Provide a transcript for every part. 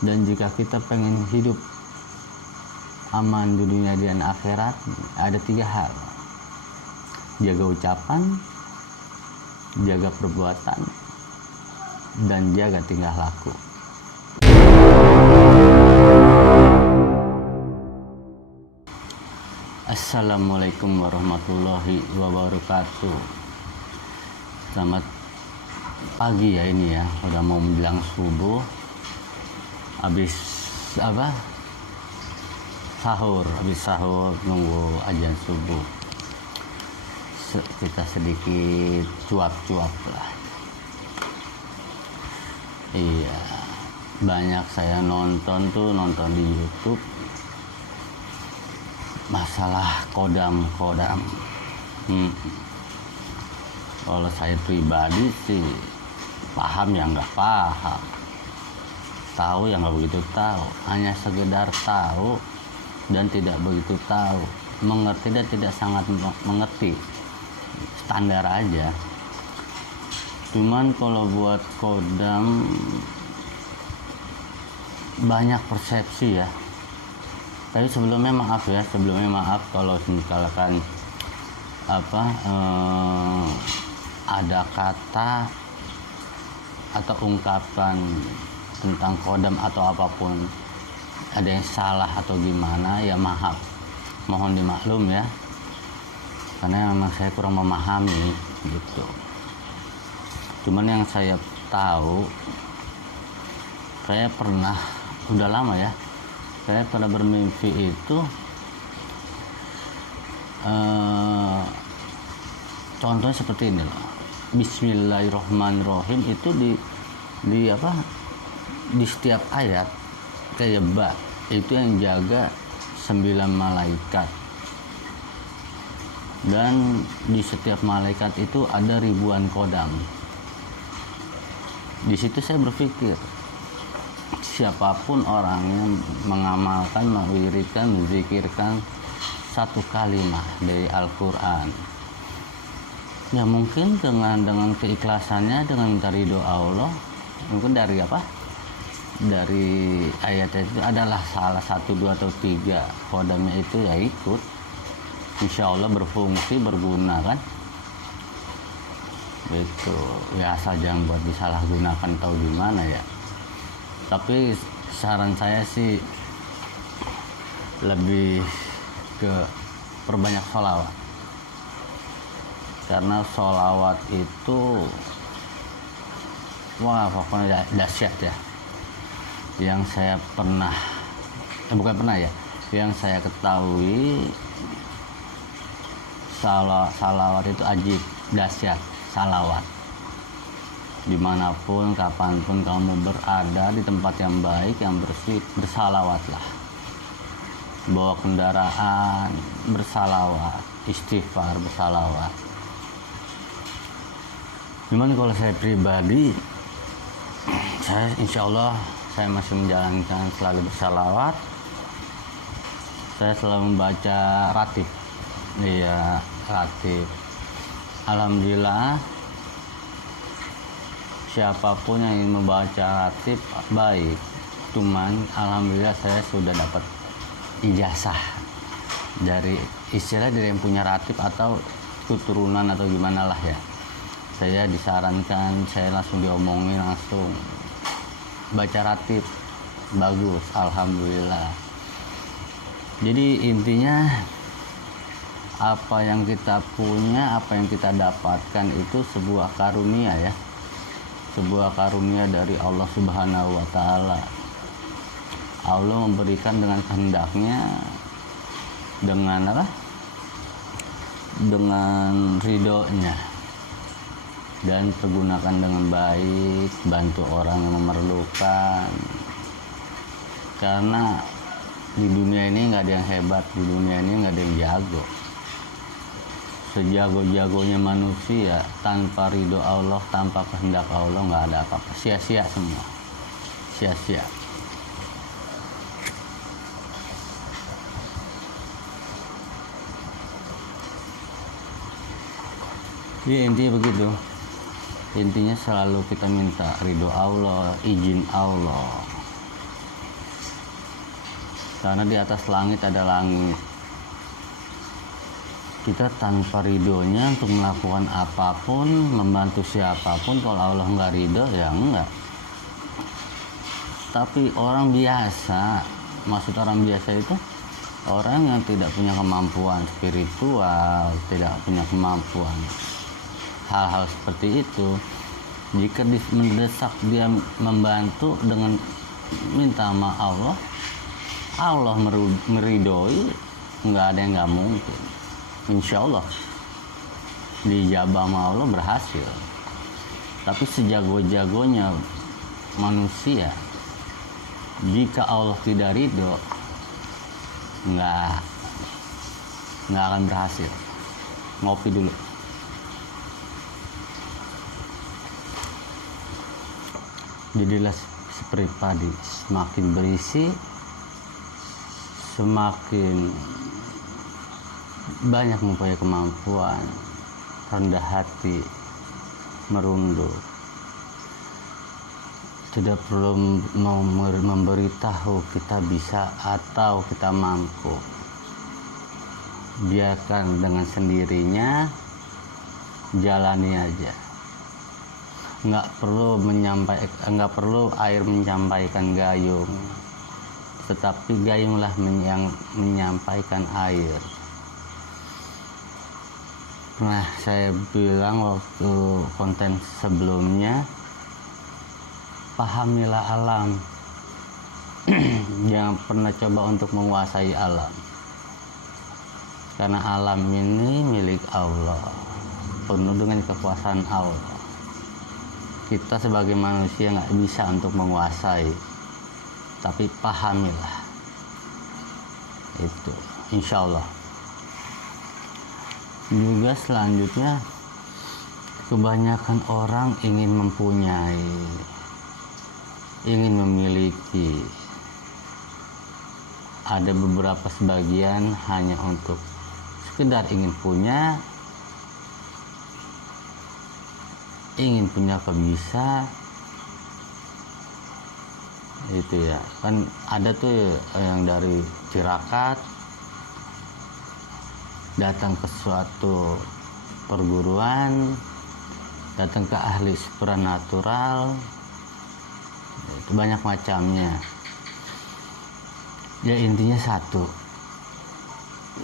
Dan jika kita pengen hidup aman di dunia dan akhirat, ada 3 hal: jaga ucapan, jaga perbuatan, dan jaga tingkah laku. Assalamualaikum warahmatullahi wabarakatuh. Selamat pagi ya, ini ya udah mau menjelang subuh. Habis sahur nunggu azan subuh. Kita sedikit cuap-cuap lah. Iya, banyak saya nonton di YouTube masalah kodam. Kalau saya pribadi sih paham ya nggak paham, tahu ya nggak begitu tahu, hanya sekedar tahu dan tidak begitu tahu, mengerti dan tidak sangat mengerti, standar aja. Cuman kalau buat kodam banyak persepsi ya. Tapi sebelumnya maaf kalau misalkan ada kata atau ungkapan tentang kodam atau apapun ada yang salah atau gimana ya, maaf, mohon dimaklum ya, karena memang saya kurang memahami gitu. Cuman yang saya tahu, saya pernah, udah lama ya, saya pernah bermimpi itu contohnya seperti ini loh. Bismillahirrahmanirrahim itu di setiap ayat kayak itu yang jaga 9 malaikat, dan di setiap malaikat itu ada ribuan kodam. Di situ saya berpikir, siapapun orangnya mengamalkan, mewiridkan, menzikirkan satu kalimat dari Al-Quran, ya mungkin dengan keikhlasannya, dengan minta ridho Allah, mungkin dari ayat itu adalah salah 1, 2, atau 3 kodamnya itu ya ikut, insya Allah berfungsi, berguna kan itu ya, asal jangan buat disalahgunakan atau gimana ya. Tapi saran saya sih lebih ke perbanyak sholawat, karena sholawat itu wah pokoknya dahsyat ya. Yang saya yang saya ketahui, salawat itu ajib, dahsyat. Salawat dimanapun, kapanpun kamu berada, di tempat yang baik, yang bersih, bersalawatlah. Bawa kendaraan, bersalawat. Istighfar, bersalawat. Cuman kalau saya pribadi, saya insya Allah saya masih menjalankan selalu bersalawat. Saya selalu membaca ratib. Iya, ratib. Alhamdulillah, siapapun yang ingin membaca ratib baik. Cuman alhamdulillah saya sudah dapat ijazah dari yang punya ratib atau keturunan atau gimana lah ya. Saya disarankan, saya langsung diomongin, langsung baca ratib, bagus, alhamdulillah. Jadi intinya, apa yang kita punya, apa yang kita dapatkan itu sebuah karunia ya, sebuah karunia dari Allah Subhanahu wa Ta'ala. Allah memberikan dengan kehendaknya, dengan ridhonya, dan pergunakan dengan baik, bantu orang yang memerlukan. Karena di dunia ini nggak ada yang hebat, di dunia ini nggak ada yang jago. Sejago-jagonya manusia, tanpa ridho Allah, tanpa kehendak Allah, nggak ada apa-apa, sia-sia semua, sia-sia. Ya intinya begitu. Intinya selalu kita minta ridho Allah, izin Allah. Karena di atas langit ada langit. Kita tanpa ridhonya untuk melakukan apapun, membantu siapapun, kalau Allah nggak ridho ya enggak. Tapi orang biasa, maksud orang biasa itu orang yang tidak punya kemampuan spiritual, tidak punya kemampuan hal-hal seperti itu, jika mendesak dia membantu dengan minta sama Allah, Allah meridhoi, nggak ada yang nggak mungkin. Insya Allah dijabah sama Allah berhasil. Tapi sejago-jagonya manusia, jika Allah tidak ridho, nggak akan berhasil. Ngopi dulu. Jadilah seperti padi, semakin berisi, semakin banyak mempunyai kemampuan, rendah hati, merunduk. Tidak perlu memberitahu kita bisa atau kita mampu. Biarkan dengan sendirinya, jalani aja. Nggak perlu air menyampaikan gayung, tetapi gayunglah yang menyampaikan air. Nah, saya bilang waktu konten sebelumnya, pahamilah alam. Jangan pernah coba untuk menguasai alam, karena alam ini milik Allah, penuh dengan kekuasaan Allah. Kita sebagai manusia nggak bisa untuk menguasai, tapi pahamilah itu, insya Allah. Juga selanjutnya, kebanyakan orang ingin mempunyai, ingin memiliki. Ada beberapa sebagian hanya untuk sekedar ingin punya kok bisa. Itu ya, kan ada tuh yang dari Tirakat datang ke suatu perguruan, datang ke ahli supranatural, itu banyak macamnya. Ya intinya satu,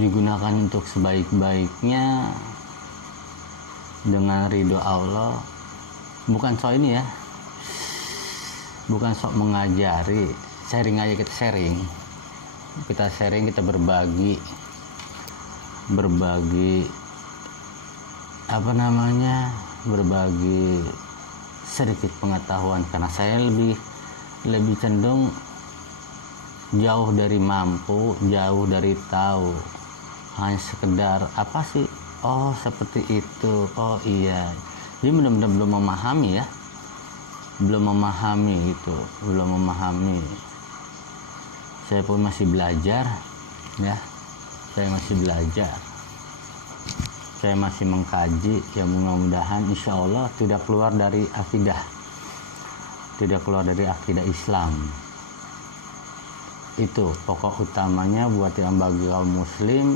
digunakan untuk sebaik-baiknya dengan ridho Allah. Bukan sok ini ya, bukan sok mengajari, sharing aja, kita sharing, kita berbagi berbagi sedikit pengetahuan, karena saya lebih cenderung jauh dari mampu, jauh dari tahu, hanya sekedar apa sih, oh seperti itu, oh iya. Jadi benar-benar belum memahami. Saya pun masih belajar ya, saya masih mengkaji. Ya mudah-mudahan insya Allah tidak keluar dari akidah Islam. Itu pokok utamanya buat yang bagi kaum muslim.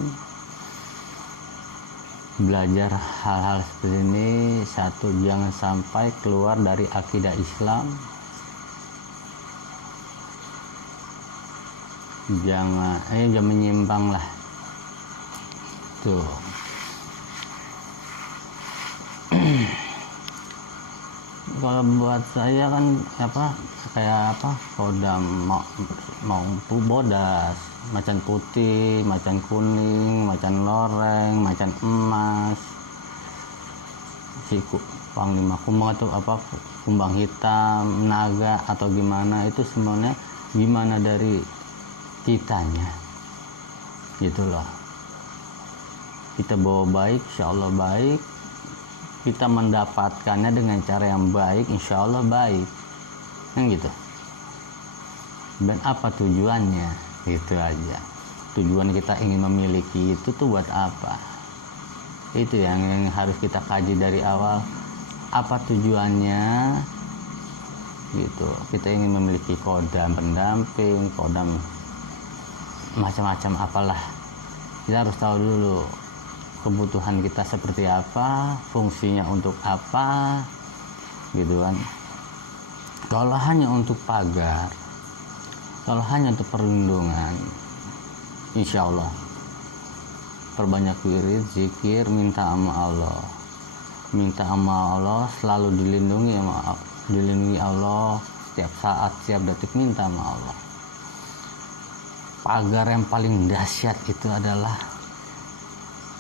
Belajar hal-hal seperti ini, satu, jangan sampai keluar dari akidah Islam. Jangan menyimpang lah tuh. Kalau buat saya kan kodam mau bodas, macan putih, macan kuning, macan loreng, macan emas, si panglima kumbang atau kumbang hitam, naga atau gimana, itu semuanya gimana dari kitanya gitu loh. Kita bawa baik, insya Allah baik. Kita mendapatkannya dengan cara yang baik, insya Allah baik, kan gitu. Dan apa tujuannya, itu aja. Tujuan kita ingin memiliki itu tuh buat apa? Itu yang harus kita kaji dari awal. Apa tujuannya? Gitu. Kita ingin memiliki kodam pendamping, kodam macam-macam apalah. Kita harus tahu dulu kebutuhan kita seperti apa, fungsinya untuk apa, gitu kan. Kalau hanya untuk pagar, kalau hanya untuk perlindungan, insya Allah perbanyak wirid, zikir, minta sama Allah, selalu dilindungi Allah setiap saat, setiap detik, minta sama Allah. Pagar yang paling dahsyat itu adalah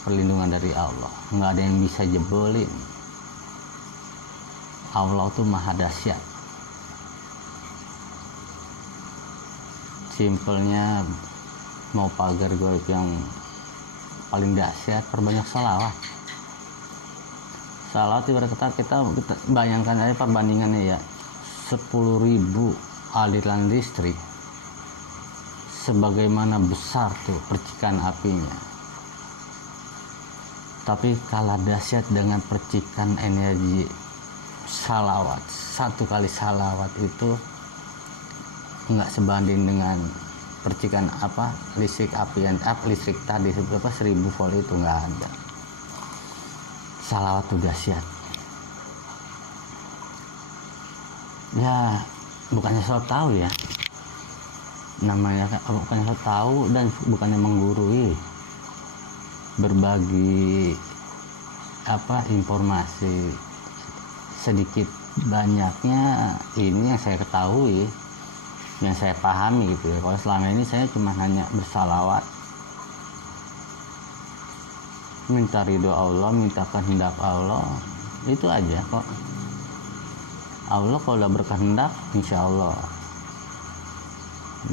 perlindungan dari Allah, nggak ada yang bisa jebolin. Allah tuh maha dahsyat. Simpelnya, mau pagar gaib yang paling dahsyat, perbanyak salawat. Salawat ibarat kata kita bayangkan aja perbandingannya ya, 10.000 aliran listrik, sebagaimana besar tuh percikan apinya, tapi kalah dahsyat dengan percikan energi salawat. Satu kali salawat itu nggak sebanding dengan percikan listrik api yang listrik tadi 1000 volt itu, nggak ada. Salawat itu dahsyat ya, bukannya so tahu ya, namanya bukannya so tahu dan bukannya menggurui, berbagi informasi sedikit banyaknya ini yang saya ketahui, yang saya pahami gitu ya. Kalau selama ini saya cuma hanya bersalawat, minta ridho Allah, minta kehendak Allah, itu aja kok. Allah kalau udah berkehendak, insya Allah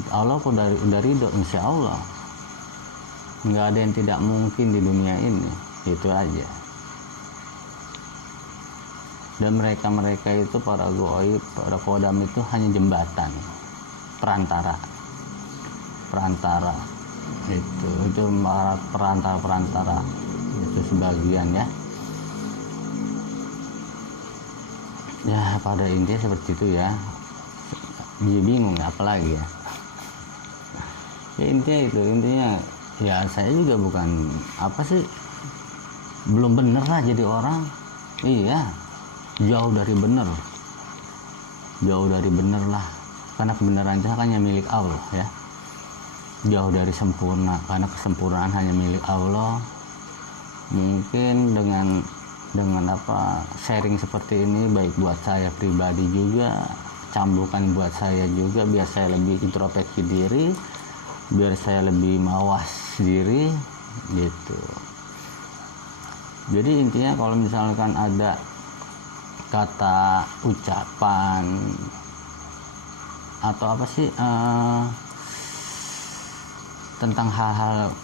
kalau udah ridho, insya Allah nggak ada yang tidak mungkin di dunia ini, itu aja. Dan mereka itu para goib, para kodam itu hanya jembatan, perantara itu perantara itu sebagian ya pada intinya seperti itu ya. Dia bingung ya, apalagi ya intinya ya, saya juga bukan belum bener lah jadi orang. Iya, jauh dari bener lah, karena kebenaran itu hanya milik Allah ya. Jauh dari sempurna, karena kesempurnaan hanya milik Allah. Mungkin dengan sharing seperti ini baik buat saya pribadi juga, cambukan buat saya juga, biar saya lebih introspeksi diri, biar saya lebih mawas diri gitu. Jadi intinya kalau misalkan ada kata ucapan atau tentang hal-hal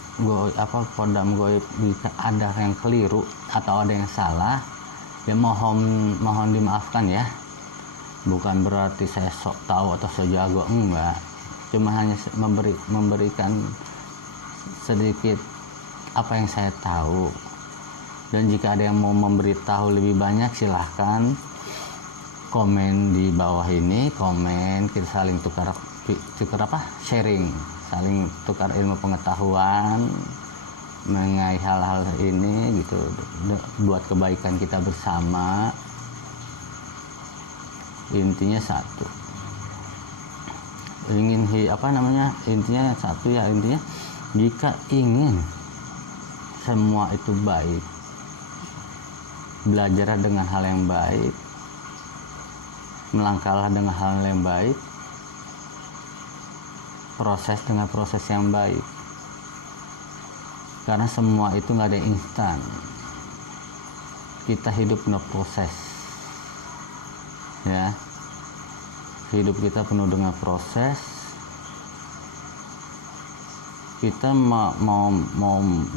kodam goib, jika ada yang keliru atau ada yang salah ya mohon dimaafkan ya. Bukan berarti saya sok tahu atau sok jago, enggak, cuma hanya memberikan sedikit apa yang saya tahu. Dan jika ada yang mau memberitahu lebih banyak, silahkan komen di bawah ini, kita saling tukar sharing, saling tukar ilmu pengetahuan mengenai hal-hal ini gitu, buat kebaikan kita bersama. Intinya satu, intinya satu ya, intinya jika ingin semua itu baik, belajar dengan hal yang baik, melangkahlah dengan hal yang baik, proses dengan proses yang baik, karena semua itu nggak ada instan. Kita hidup penuh proses ya, hidup kita penuh dengan proses. Kita mau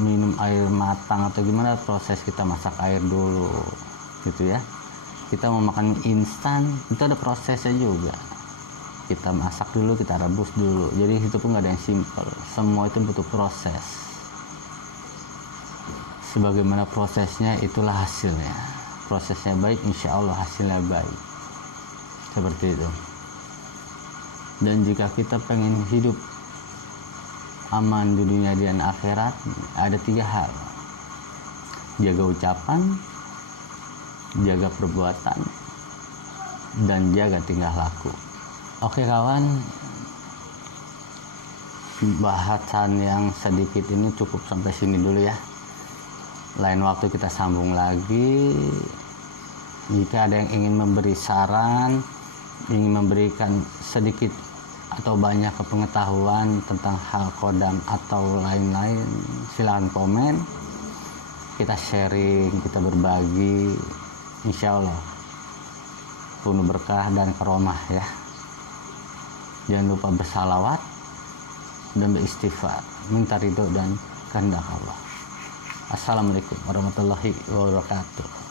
minum air matang atau gimana, proses kita masak air dulu gitu ya. Kita mau makan instan, itu ada prosesnya juga. Kita masak dulu, kita rebus dulu. Jadi itu pun nggak ada yang simple, semua itu butuh proses. Sebagaimana prosesnya, itulah hasilnya. Prosesnya baik, insya Allah hasilnya baik. Seperti itu. Dan jika kita pengen hidup aman di dunia dan akhirat ada 3 hal: jaga ucapan, jaga perbuatan, dan jaga tingkah laku. Oke kawan, bahasan yang sedikit ini cukup sampai sini dulu ya. Lain waktu kita sambung lagi. Jika ada yang ingin memberi saran, ingin memberikan sedikit atau banyak pengetahuan tentang hal kodam atau lain-lain, silahkan komen. Kita sharing, kita berbagi, insya Allah penuh berkah dan karomah ya. Jangan lupa bersalawat dan beristighfar, minta ridho dan kehendak Allah. Assalamualaikum warahmatullahi wabarakatuh.